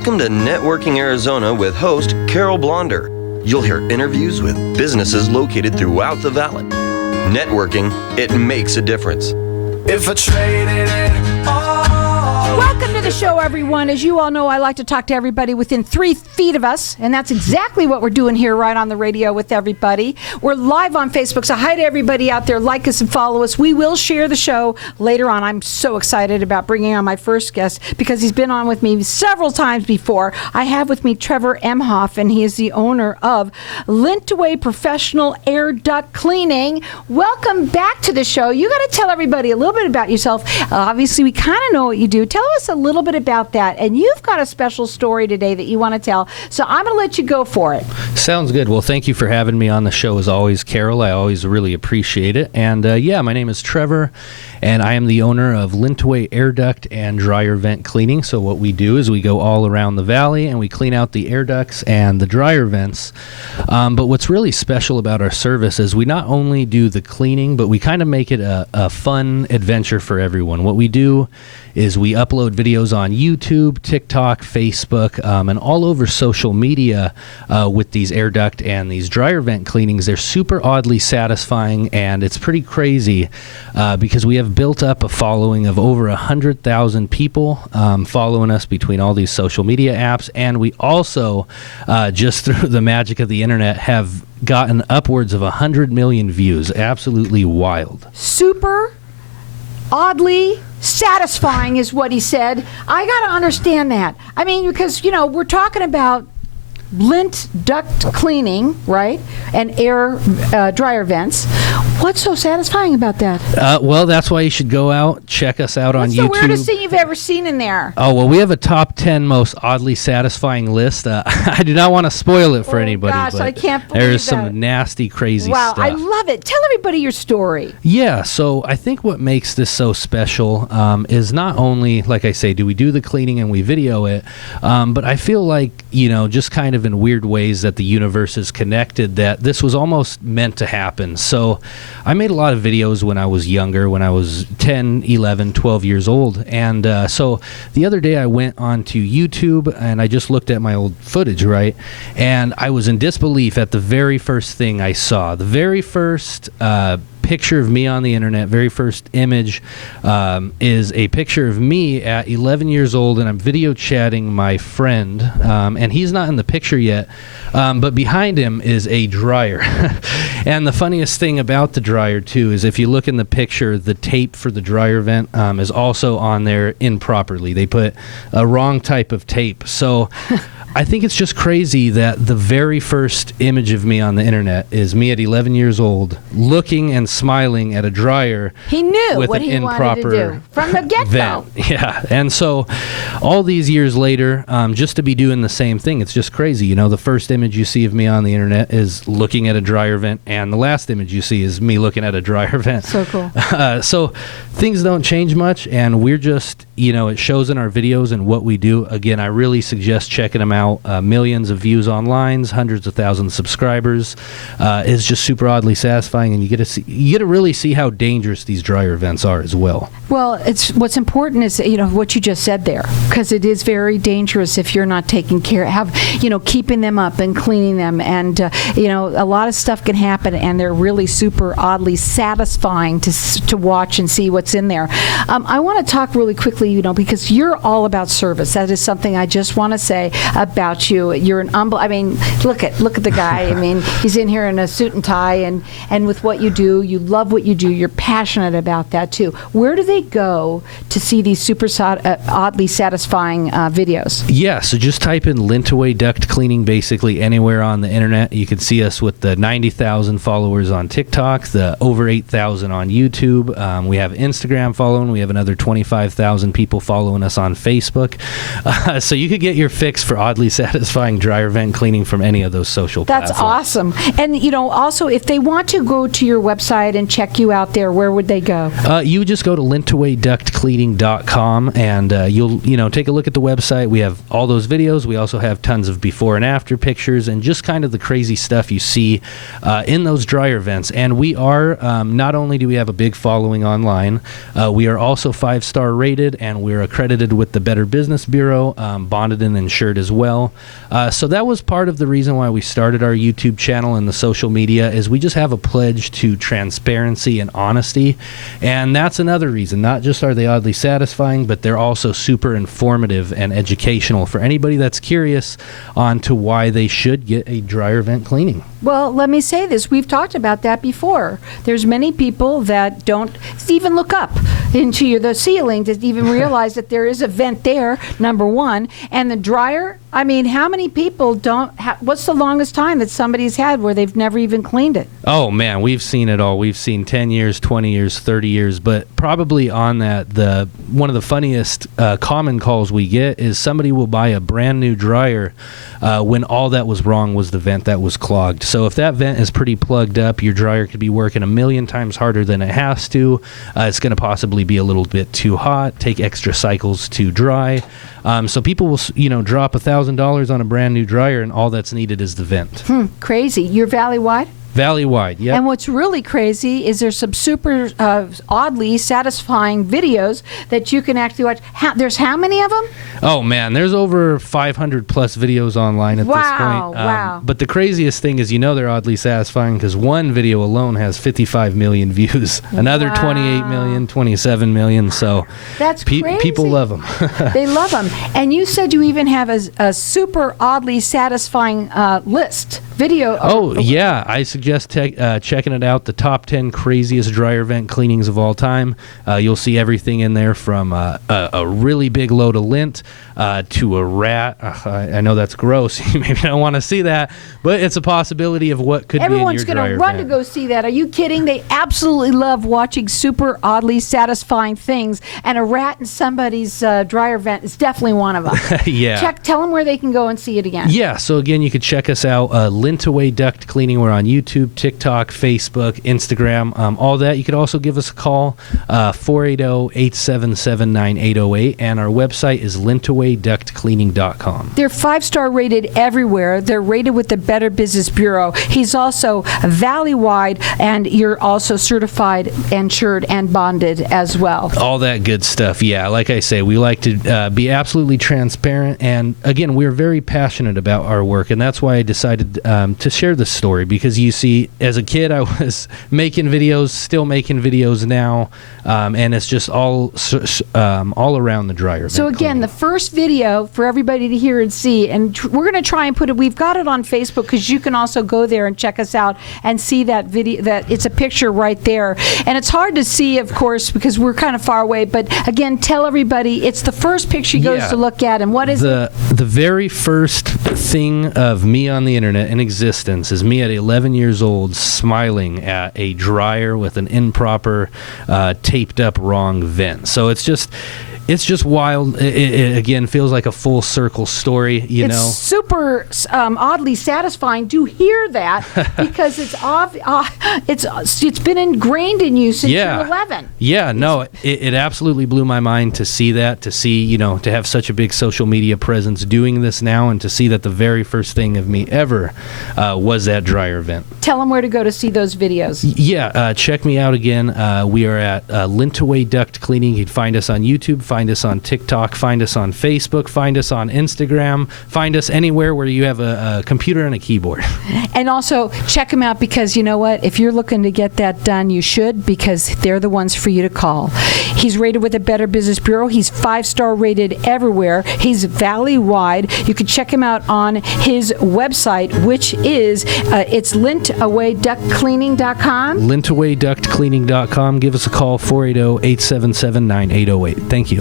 Welcome to Networking Arizona with host Carol Blonder. You'll hear interviews with businesses located throughout the valley. Networking, it makes a difference. If I traded it all. Welcome to the show, everyone. As you all know, I like to talk to everybody within 3 feet of us, and that's exactly what we're doing here right on the radio with everybody. We're live on Facebook, so hi to everybody out there. Like us and follow us. We will share the show later on. I'm so excited about bringing on my first guest because he's been on with me several times before. I have with me Trevor Imhoff, and he is the owner of Lint Away Professional Air Duct Cleaning. Welcome back to the show. You got to tell everybody a little bit about yourself. Obviously, we kind of know what you do. Tell us a little bit about that. And you've got a special story today that you want to tell. So I'm going to let you go for it. Sounds good. Well, thank you for having me on the show as always, Carol. I always really appreciate it. And my name is Trevor, and I am the owner of Lint Away Air Duct and Dryer Vent Cleaning. So what we do is we go all around the valley and we clean out the air ducts and the dryer vents. But what's really special about our service is we not only do the cleaning, but we kind of make it a fun adventure for everyone. What we do is we upload videos on YouTube, TikTok, Facebook, and all over social media with these air duct and these dryer vent cleanings. They're super oddly satisfying, and it's pretty crazy because we have built up a following of over 100,000 people following us between all these social media apps, and we also, just through the magic of the internet, have gotten upwards of 100 million views. Absolutely wild. Super oddly satisfying is what he said. I got to understand that. I mean, because, we're talking about lint duct cleaning, right? And air dryer vents. What's so satisfying about that? Well, that's why you should go out, check us out on YouTube. What's the weirdest thing you've ever seen in there? Oh, well, we have a top 10 most oddly satisfying list. I do not want to spoil it for anybody. Gosh, but I can't believe there's that. some nasty, crazy wow, stuff. I love it. Tell everybody your story. Yeah, so I think what makes this so special is not only, like I say, do we do the cleaning and we video it, but I feel like, just kind of in weird ways that the universe is connected, that this was almost meant to happen. So I made a lot of videos when I was younger, when I was 10, 11, 12 years old. And so the other day I went onto YouTube and I just looked at my old footage, right? And I was in disbelief at the very first thing I saw. The very first picture of me on the internet, very first image, is a picture of me at 11 years old, and I'm video chatting my friend, and he's not in the picture yet, but behind him is a dryer. And the funniest thing about the dryer, too, is if you look in the picture, the tape for the dryer vent is also on there improperly. They put a wrong type of tape. So I think it's just crazy that the very first image of me on the internet is me at 11 years old looking and smiling at a dryer. He knew with what an he wanted to do from the get-go. Vent. Yeah, and so all these years later, just to be doing the same thing, it's just crazy. The first image you see of me on the internet is looking at a dryer vent, and the last image you see is me looking at a dryer vent. So cool. So things don't change much, and we're just, it shows in our videos and what we do. Again, I really suggest checking them out. Millions of views online, hundreds of thousands of subscribers. Is just super oddly satisfying, and you get to really see how dangerous these dryer vents are as well. Well, it's what's important is what you just said there, because it is very dangerous if you're not taking care, keeping them up and cleaning them, and a lot of stuff can happen, and they're really super oddly satisfying to watch and see what's in there. I want to talk really quickly, because you're all about service. That is something I just want to say about you. You're an look at the guy. He's in here in a suit and tie, and with what you do, you love what you do. You're passionate about that too. Where do they go to see these super oddly satisfying videos? Yeah, so just type in Lint Away Duct Cleaning basically anywhere on the internet. You can see us with the 90,000 followers on TikTok, the over 8,000 on YouTube. We have Instagram following. We have another 25,000 people following us on Facebook. So you could get your fix for oddly oddly satisfying dryer vent cleaning from any of those social That's platforms. awesome. And, also, if they want to go to your website and check you out there, where would they go? You just go to lintawayductcleaning.com, and you'll take a look at the website. We have all those videos. We also have tons of before and after pictures and just kind of the crazy stuff you see in those dryer vents. And we are, not only do we have a big following online, we are also 5-star rated, and we're accredited with the Better Business Bureau, bonded and insured as well. So that was part of the reason why we started our YouTube channel and the social media, is we just have a pledge to transparency and honesty. And that's another reason. Not just are they oddly satisfying, but they're also super informative and educational for anybody that's curious on to why they should get a dryer vent cleaning. Well, let me say this. We've talked about that before. There's many people that don't even look up into the ceiling to even realize that there is a vent there, number one. And the dryer, I mean, how many people don't what's the longest time that somebody's had where they've never even cleaned it? Oh, man, we've seen it all. We've seen 10 years, 20 years, 30 years. But probably on that, one of the funniest common calls we get is somebody will buy a brand new dryer when all that was wrong was the vent that was clogged. So if that vent is pretty plugged up, your dryer could be working a million times harder than it has to. It's going to possibly be a little bit too hot, take extra cycles to dry. So people will, drop $1,000 on a brand new dryer, and all that's needed is the vent. Crazy. You're valley-wide? Valley-wide, yeah. And what's really crazy is there's some super oddly satisfying videos that you can actually watch. There's how many of them? Oh, man, there's over 500 plus videos online at this point. Wow. But the craziest thing is, they're oddly satisfying because one video alone has 55 million views. Another 28 million, 27 million. So that's crazy. People love them. They love them. And you said you even have a super oddly satisfying video. Yeah. I suggest checking it out. The top 10 craziest dryer vent cleanings of all time. You'll see everything in there from a really big load of lint to a rat. I know that's gross. You maybe don't want to see that, but it's a possibility of what could Everyone's be in your dryer going to run vent. to go see that. Are you kidding? They absolutely love watching super oddly satisfying things, and a rat in somebody's dryer vent is definitely one of them. Yeah. Tell them where they can go and see it again. Yeah, so again, you could check us out, Lint Away Duct Cleaning. We're on YouTube, TikTok, Facebook, Instagram, all that. You could also give us a call, 480-877-9808, and our website is lintawayductcleaning.com. They're 5-star rated everywhere. They're rated with the Better Business Bureau. He's also valley-wide, and you're also certified, insured, and bonded as well. All that good stuff, yeah. Like I say, we like to be absolutely transparent, and again, we're very passionate about our work, and that's why I decided to share this story, because you see, as a kid, I was making videos, still making videos now, and it's just all around the dryer vent So again, cleaning. the first video for everybody to hear and see, and we're going to try and put it, we've got it on Facebook, because you can also go there and check us out and see that video, that it's a picture right there. And it's hard to see, of course, because we're kind of far away, but again, tell everybody, it's the first picture he goes to look at, and what is it? The very first thing of me on the internet in existence is me at 11 years old smiling at a dryer with an improper taped up wrong vent. So it's just wild. It again feels like a full circle story, It's super oddly satisfying to hear that, because it's been ingrained in you since you're 11. Yeah, no, it absolutely blew my mind to see that, to see, to have such a big social media presence doing this now, and to see that the very first thing of me ever was that dryer vent. Tell them where to go to see those videos. Yeah, check me out again. We are at Lint Away Duct Cleaning. You can find us on YouTube, find us on TikTok, find us on Facebook, find us on Instagram, find us anywhere where you have a computer and a keyboard. And also check them out, because you know what? If you're looking to get that done, you should, because they're the ones for you to call. He's rated with the Better Business Bureau. He's 5-star rated everywhere. He's valley-wide. You can check him out on his website, which is it's lintawayductcleaning.com. lintawayductcleaning.com. Give us a call, 480-877-9808. Thank you.